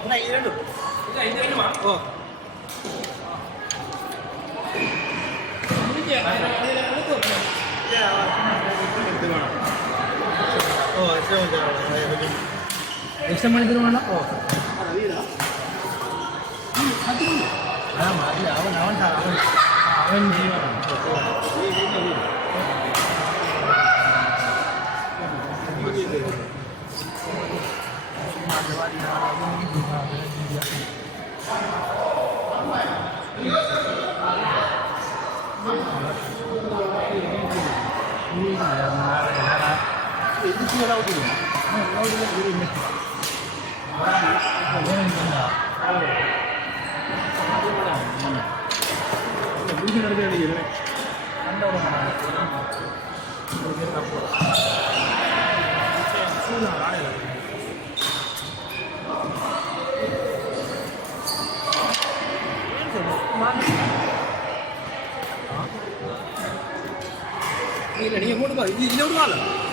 Này đi được. Cái này mà. ಎಷ್ಟು ಮಾಡಿದ್ರು ಅಣ್ಣ ಅವನ್ ಜೀವ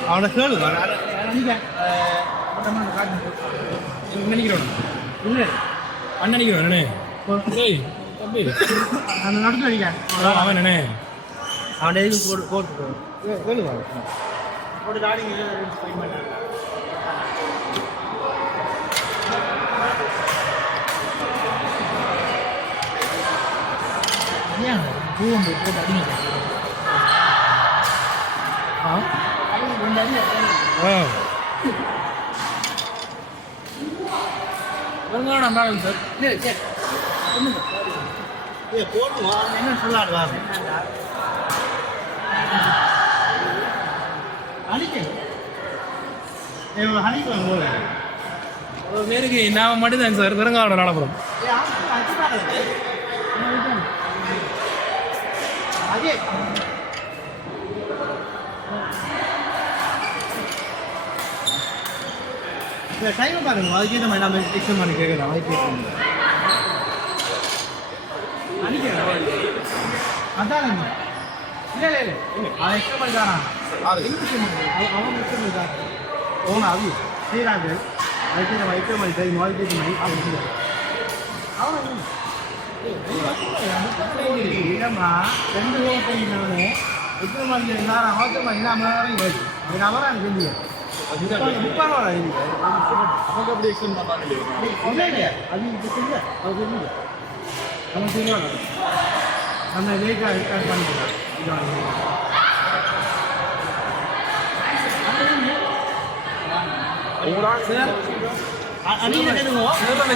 அவனை கேளு நினைக்கிறோம் இல்லை அண்ணன் நினைக்கிறோம் அண்ணே தம்பி அந்த நடந்து நினைக்கிறேன் அவன் அண்ணே அவனை எதுவும் போட்டு கேளுவா போட்டு காடிங்க பூ வந்து போட்டு அடிங்க நல்லா சார் போடுமா என்ன சொல்லாடுவாங்க ஒரு பேருக்கு நான் மட்டும்தான் சார் பெருங்காவோட நடப்புறோம் டைம் பாருங்க அதுக்கேற்ற மாதிரி நம்ம எக்ஸ்டன் பண்ணி கேட்கலாம் அதுக்கேற்ற அதான் இல்லை இல்லை இல்லை அவன் எக்ஸ்டன் பண்ணி தரான் அவன் எக்ஸ்டன் பண்ணி தரான் ஓனா அது செய்கிறாங்க அதுக்கு நம்ம எக்ஸ்டன் பண்ணி தரும் அதுக்கேற்ற மாதிரி அவன் இல்லைம்மா 2 ஓட்டம் எத்தனை மணி இருந்தாலும் அவசரமாக இல்லாமல் அது நவரான் செஞ்சு நமக்கு அப்படி எக்ஸ்டன் பண்ணாங்க அது இல்லை அது இல்லை நம்ம செய்வாங்க நம்ம லேட்டாக ரெக்கார்ட் பண்ணிக்கலாம்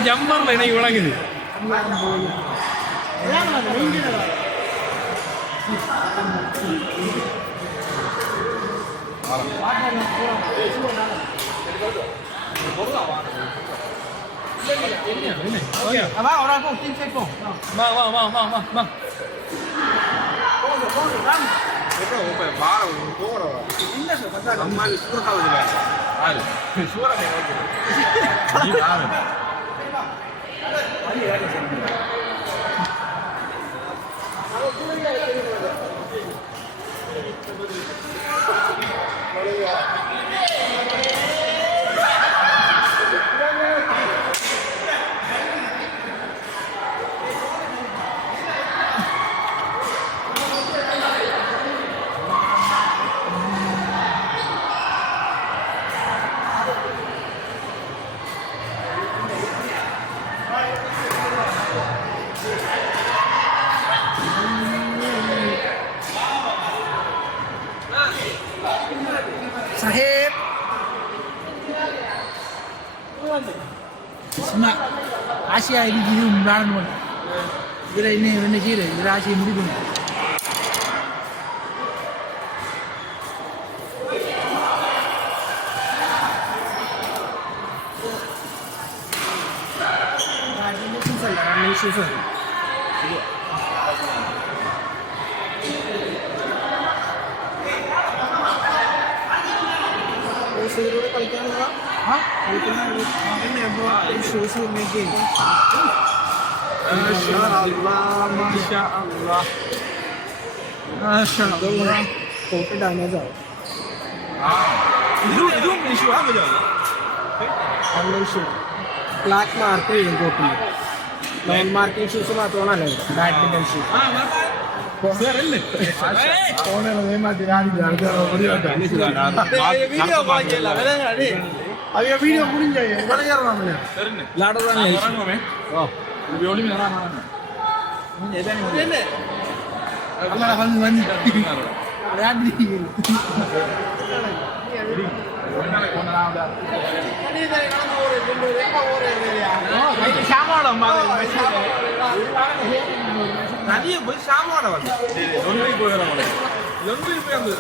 ஜம்பர்ல எனக்கு விளங்குது Sahib. Semua Asia ini jadi umran pun. Bila ini Venezuela, bila Asia ini pun. Ini susah lah, ini susah. Seluruh kalian apa? Hah? Kalian ini apa? Susu making. Masya Allah, Masya Allah. Masya Allah. Kopi dah naza. Itu isu apa je? Online isu. Black market yang kopi. Non market isu semua tu orang lain. Badminton isu. Video பாக்கல அவங்க video முடிஞ்சாங்க விளையாடுறாங்க விளையாடுறாங்க வந்து வந்து நிறைய போய் சாமாட வந்து லொங்கி போயிடறாங்க லொங்கி போய் அந்த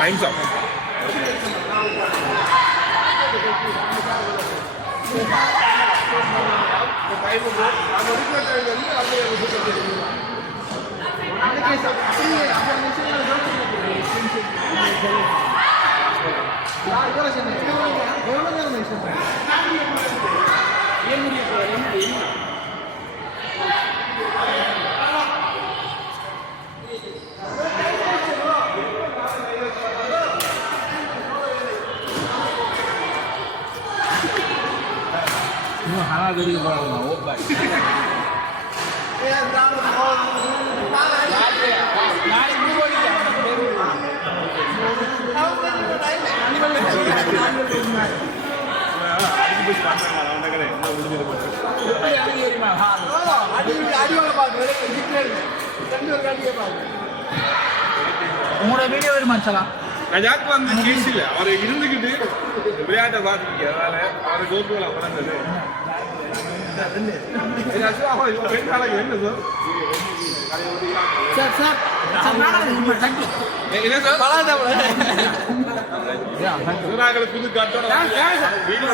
டைம்ஸ் ஆஃப் 하나 드리고 가라고 오빠. உங்களோட வீடியோ வருமா சொல்லலாம் ரஜாக்கு வந்து கேஸ் இல்லை அவர் இருந்துக்கிட்டு விளையாட்டை பார்த்துக்கிட்டு அதனால அவரை ஜோக்குகளை வளர்ந்தது என்ன சார் சார் என்ன சார் புது காட்டோட வீடியோ